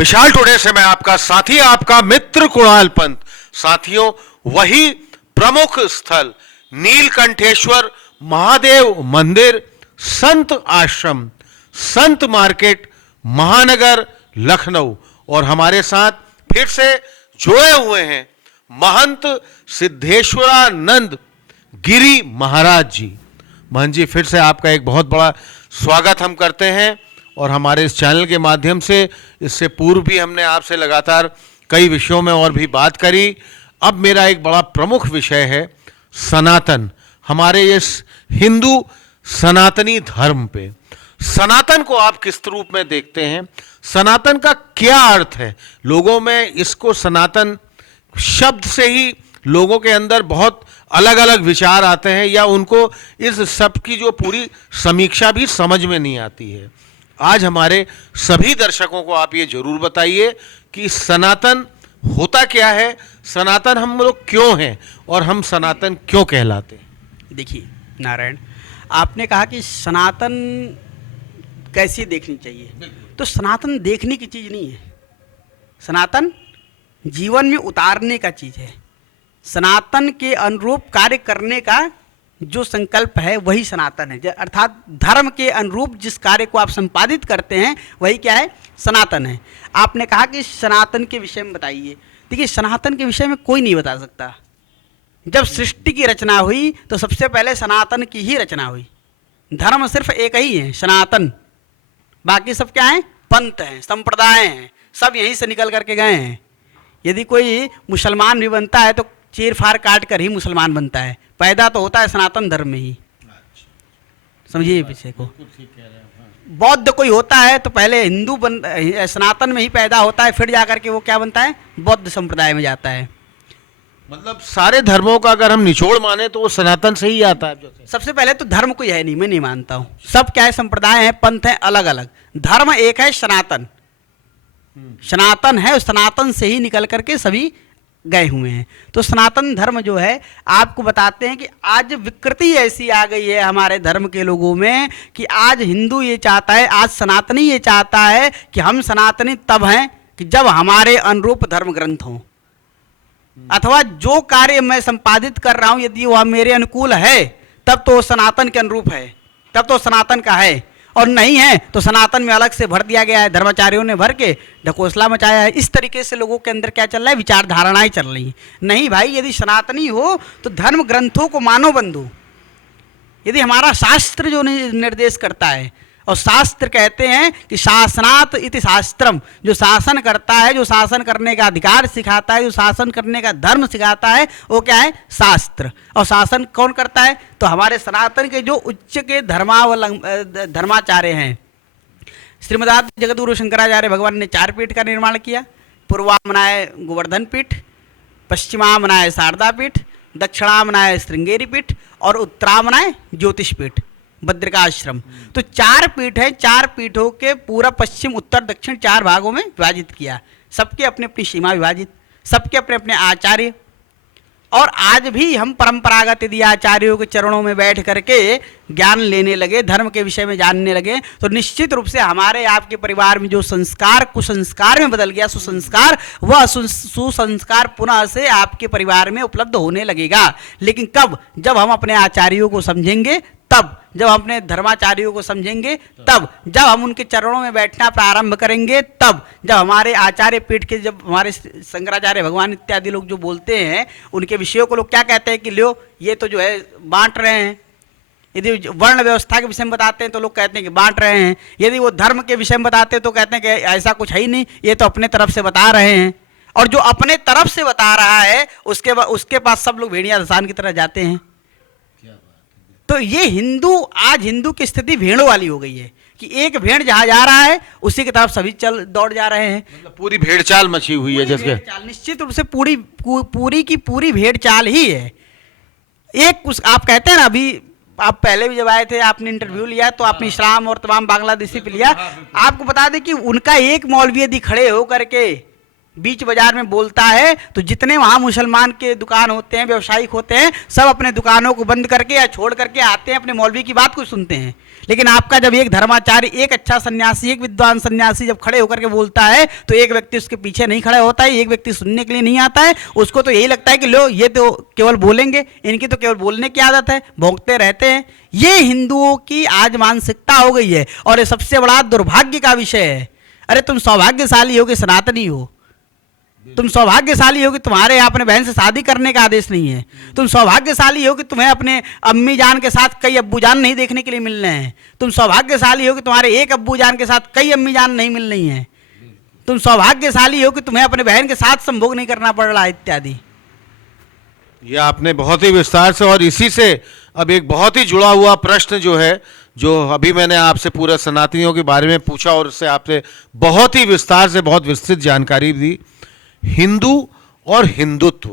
मिसाल टुडे से मैं आपका साथी, आपका मित्र कुणाल पंत। साथियों, वही प्रमुख स्थल नीलकंठेश्वर महादेव मंदिर, संत आश्रम, संत मार्केट, महानगर लखनऊ। और हमारे साथ फिर से जुड़े हुए हैं महंत सिद्धेश्वरानंद गिरी महाराज जी। महंत जी, फिर से आपका एक बहुत बड़ा स्वागत हम करते हैं। और हमारे इस चैनल के माध्यम से इससे पूर्व भी हमने आपसे लगातार कई विषयों में और भी बात करी। अब मेरा एक बड़ा प्रमुख विषय है सनातन, हमारे इस हिंदू सनातनी धर्म पे। सनातन को आप किस रूप में देखते हैं? सनातन का क्या अर्थ है? लोगों में इसको सनातन शब्द से ही लोगों के अंदर बहुत अलग अलग विचार आते हैं, या उनको इस सब की जो पूरी समीक्षा भी समझ में नहीं आती है। आज हमारे सभी दर्शकों को आप ये जरूर बताइए कि सनातन होता क्या है, सनातन हम लोग क्यों हैं, और हम सनातन क्यों कहलाते हैं। देखिए नारायण, आपने कहा कि सनातन कैसी देखनी चाहिए, तो सनातन देखने की चीज़ नहीं है, सनातन जीवन में उतारने का चीज़ है। सनातन के अनुरूप कार्य करने का जो संकल्प है वही सनातन है। अर्थात धर्म के अनुरूप जिस कार्य को आप संपादित करते हैं वही क्या है, सनातन है। आपने कहा कि सनातन के विषय में बताइए। देखिए, सनातन के विषय में कोई नहीं बता सकता। जब सृष्टि की रचना हुई तो सबसे पहले सनातन की ही रचना हुई। धर्म सिर्फ एक ही है, सनातन। बाकी सब क्या है, पंथ हैं, संप्रदाय हैं, सब यहीं से निकल करके गए हैं। यदि कोई मुसलमान भी बनता है तो चीर फाड़ काट कर ही मुसलमान बनता है, पैदा तो होता है सनातन धर्म में ही। समझिए विषय को। बौद्ध कोई होता है तो पहले हिंदू सनातन में ही पैदा होता है, फिर जाकर के वो क्या बनता है, बौद्ध संप्रदाय में जाता है। मतलब सारे धर्मों का अगर हम निचोड़ माने तो वो सनातन से ही आता है। सबसे पहले तो धर्म कोई है नहीं, मैं नहीं मानता हूँ। सब क्या है, संप्रदाय है, पंथ है, अलग अलग। धर्म एक है, सनातन। सनातन है, सनातन से ही निकल करके सभी गए हुए हैं। तो सनातन धर्म जो है, आपको बताते हैं कि आज विकृति ऐसी आ गई है हमारे धर्म के लोगों में कि आज हिंदू ये चाहता है, आज सनातनी ये चाहता है कि हम सनातनी तब हैं कि जब हमारे अनुरूप धर्म ग्रंथ हों, अथवा जो कार्य मैं संपादित कर रहा हूं यदि वह मेरे अनुकूल है तब तो सनातन के अनुरूप है, तब तो सनातन का है। और नहीं है तो सनातन में अलग से भर दिया गया है, धर्माचार्यों ने भर के ढकोसला मचाया है। इस तरीके से लोगों के अंदर क्या चल रहा है, विचारधारणाएं चल रही हैं। नहीं भाई, यदि सनातनी हो तो धर्म ग्रंथों को मानो बंधु। यदि हमारा शास्त्र जो निर्देश करता है, और शास्त्र कहते हैं कि शासनात् इति शास्त्रम, जो शासन करता है, जो शासन करने का अधिकार सिखाता है, जो शासन करने का धर्म सिखाता है, वो क्या है, शास्त्र। और शासन कौन करता है, तो हमारे सनातन के जो उच्च के धर्माचार्य हैं। श्रीमदादि जगद्गुरु शंकराचार्य भगवान ने 4 पीठ का निर्माण किया। पूर्वा मनाए गोवर्धन पीठ, पश्चिमा मनाए शारदा पीठ, दक्षिणा मनाए श्रृंगेरी पीठ, और उत्तरा मनाए ज्योतिष पीठ, बद्रिकाश्रम। तो 4 पीठ है, 4 पीठों के पूरा पश्चिम उत्तर दक्षिण 4 भागों में विभाजित किया। सबके अपनी अपनी सीमा विभाजित, सबके अपने अपने आचार्य। और आज भी हम परंपरागत यदि आचार्यों के चरणों में बैठ करके ज्ञान लेने लगे, धर्म के विषय में जानने लगे, तो निश्चित रूप से हमारे आपके परिवार में जो संस्कार कुसंस्कार में बदल गया, सुसंस्कार, वह सुसंस्कार पुनः से आपके परिवार में उपलब्ध होने लगेगा। लेकिन कब? जब हम अपने आचार्यों को समझेंगे, तब जब हम अपने धर्माचार्यों को समझेंगे, तब जब हम उनके चरणों में बैठना प्रारंभ करेंगे, तब जब हमारे आचार्य पीठ के, जब हमारे शंकराचार्य भगवान इत्यादि लोग जो बोलते हैं, उनके विषयों को लोग क्या कहते हैं कि लो ये तो जो है बांट रहे हैं। यदि वर्ण व्यवस्था के विषय में बताते हैं तो लोग कहते हैं कि बांट रहे हैं। यदि वो धर्म के विषय में बताते हैं तो कहते हैं कि ऐसा कुछ है ही नहीं, ये तो अपने तरफ से बता रहे हैं। और जो अपने तरफ से बता रहा है उसके पास सब लोग भेड़िया धसान की तरह जाते हैं। तो ये आज हिंदू की स्थिति भेड़ों वाली हो गई है कि एक भेड़ जहां जा रहा है उसी की तरफ सभी दौड़ जा रहे हैं। मतलब पूरी भेड़ चाल मची हुई है, जैसे निश्चित रूप से पूरी की पूरी भेड़ चाल ही है। एक कुछ आप कहते हैं ना, अभी आप पहले भी जब आए थे, आपने इंटरव्यू लिया तो आपने इस्लाम और तमाम बांग्लादेशी पे लिया। आपको बता दें कि उनका एक मौलवी यदि खड़े हो करके बीच बाजार में बोलता है तो जितने वहाँ मुसलमान के दुकान होते हैं, व्यवसायिक होते हैं, सब अपने दुकानों को बंद करके या छोड़ करके आते हैं, अपने मौलवी की बात को सुनते हैं। लेकिन आपका जब एक धर्माचार्य, एक अच्छा सन्यासी, एक विद्वान सन्यासी जब खड़े होकर के बोलता है तो एक व्यक्ति उसके पीछे नहीं खड़ा होता है, एक व्यक्ति सुनने के लिए नहीं आता है। उसको तो यही लगता है कि लो ये तो केवल बोलेंगे, इनकी तो केवल बोलने की आदत है, भौंकते रहते हैं। ये हिंदुओं की आज मानसिकता हो गई है और ये सबसे बड़ा दुर्भाग्य का विषय है। अरे तुम सौभाग्यशाली हो कि सनातनी हो, तुम सौभाग्यशाली हो कि तुम्हारे यहाँ अपने बहन से शादी करने का आदेश नहीं है, तुम सौभाग्यशाली हो कि तुम्हें अपने अम्मी जान के साथ कई अब्बू जान नहीं देखने के लिए मिल रहे हैं, तुम सौभाग्यशाली हो कि तुम्हारे एक अब्बू जान के साथ कई अम्मी जान नहीं मिल रही हैं, तुम सौभाग्यशाली हो कि तुम्हें अपने बहन के साथ संभोग नहीं करना पड़ रहा इत्यादि। ये आपने बहुत ही विस्तार से, और इसी से अब एक बहुत ही जुड़ा हुआ प्रश्न जो है, जो अभी मैंने आपसे पूरा सनातनियों के बारे में पूछा और उससे आपसे बहुत ही विस्तार से बहुत विस्तृत जानकारी दी। हिंदू और हिंदुत्व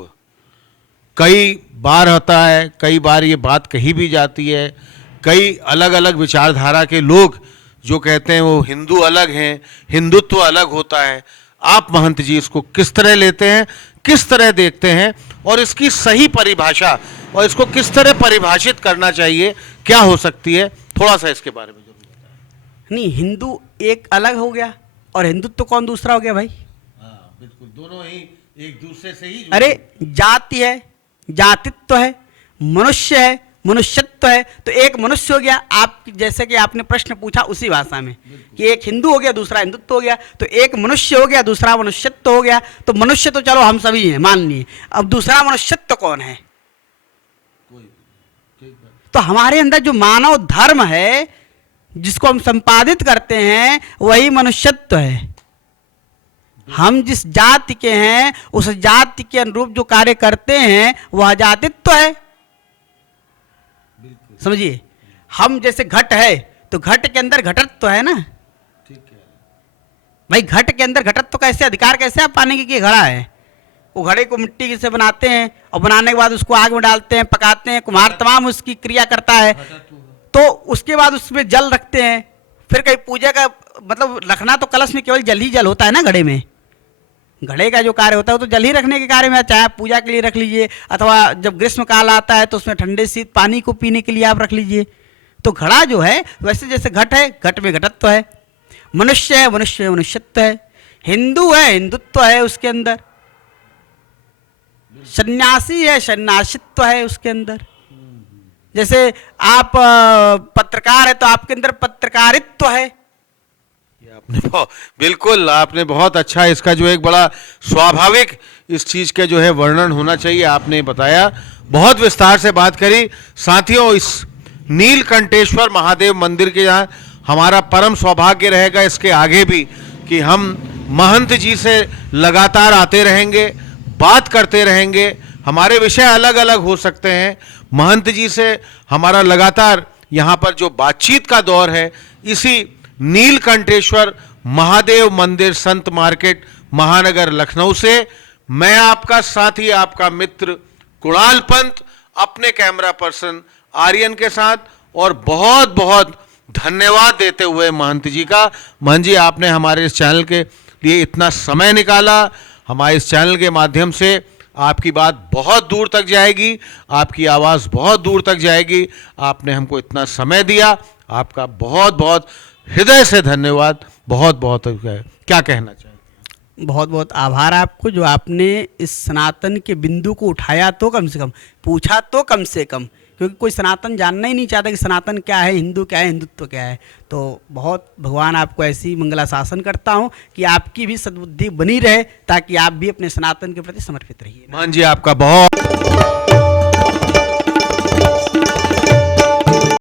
कई बार होता है, कई बार ये बात कही भी जाती है, कई अलग अलग विचारधारा के लोग जो कहते हैं वो हिंदू अलग हैं, हिंदुत्व अलग होता है। आप महंत जी इसको किस तरह लेते हैं, किस तरह देखते हैं, और इसकी सही परिभाषा और इसको किस तरह परिभाषित करना चाहिए, क्या हो सकती है, थोड़ा सा इसके बारे में जरूर बताएं। नहीं, हिंदू एक अलग हो गया और हिंदुत्व कौन दूसरा हो गया भाई? हाँ बिल्कुल, दोनों ही एक दूसरे से ही। अरे जाति है, जातित्व है, मनुष्य है, मनुष्यत्व है, तो एक मनुष्य हो गया। आप जैसे कि आपने प्रश्न पूछा उसी भाषा में कि एक हिंदू हो गया, दूसरा हिंदुत्व हो गया, तो एक मनुष्य हो गया, दूसरा मनुष्यत्व हो गया। तो मनुष्य तो चलो हम सभी हैं, मान लिए, अब दूसरा मनुष्यत्व कौन है? तो हमारे अंदर जो मानव धर्म है जिसको हम संपादित करते हैं वही मनुष्यत्व है। हम जिस जाति के हैं उस जाति के अनुरूप जो कार्य करते हैं वह जातित्व है। समझिए, हम जैसे घट है तो घट के अंदर घटत्व है ना। ठीक है भाई, घट के अंदर घटत्व कैसे, अधिकार कैसे आप पाने की घड़ा है? वो घड़े को मिट्टी से बनाते हैं और बनाने के बाद उसको आग में डालते हैं, पकाते हैं, कुम्हार तमाम उसकी क्रिया करता है, तो उसके बाद उसमें जल रखते हैं। फिर कहीं पूजा का मतलब रखना तो कलश में केवल जल ही जल होता है ना। घड़े में, घड़े का जो कार्य होता है वो तो जल ही रखने के कार्य में, चाहे आप पूजा के लिए रख लीजिए अथवा जब ग्रीष्म काल आता है तो उसमें ठंडे शीत पानी को पीने के लिए आप रख लीजिए। तो घड़ा जो है वैसे जैसे घट है, घट में घटत्व है, मनुष्य है, मनुष्य में मनुष्यत्व है, हिंदू है, हिंदुत्व है उसके अंदर, सन्यासी है, सन्यासित्व है उसके अंदर। जैसे आप पत्रकार है तो आपके अंदर पत्रकारित्व है। आपने बिल्कुल, आपने बहुत अच्छा इसका जो एक बड़ा स्वाभाविक इस चीज के जो है वर्णन होना चाहिए आपने बताया, बहुत विस्तार से बात करी। साथियों, इस नीलकंठेश्वर महादेव मंदिर के यहाँ हमारा परम सौभाग्य रहेगा इसके आगे भी कि हम महंत जी से लगातार आते रहेंगे, बात करते रहेंगे। हमारे विषय अलग अलग हो सकते हैं, महंत जी से हमारा लगातार यहाँ पर जो बातचीत का दौर है इसी नीलकंठेश्वर महादेव मंदिर संत मार्केट महानगर लखनऊ से मैं आपका साथी, आपका मित्र कुणाल पंत, अपने कैमरा पर्सन आर्यन के साथ, और बहुत बहुत धन्यवाद देते हुए महंत जी का। महंत जी, आपने हमारे इस चैनल के लिए इतना समय निकाला, हमारे इस चैनल के माध्यम से आपकी बात बहुत दूर तक जाएगी, आपकी आवाज़ बहुत दूर तक जाएगी। आपने हमको इतना समय दिया, आपका बहुत बहुत हृदय से धन्यवाद। बहुत बहुत क्या कहना चाहिए? बहुत बहुत आभार आपको, जो आपने इस सनातन के बिंदु को उठाया तो कम से कम, पूछा तो कम से कम, क्योंकि कोई सनातन जानना ही नहीं चाहता कि सनातन क्या है, हिंदू क्या है, हिंदुत्व क्या है। तो बहुत भगवान आपको ऐसी मंगला शासन करता हूँ कि आपकी भी सद्बुद्धि बनी रहे ताकि आप भी अपने सनातन के प्रति समर्पित रहिए। मान जी, आपका बहुत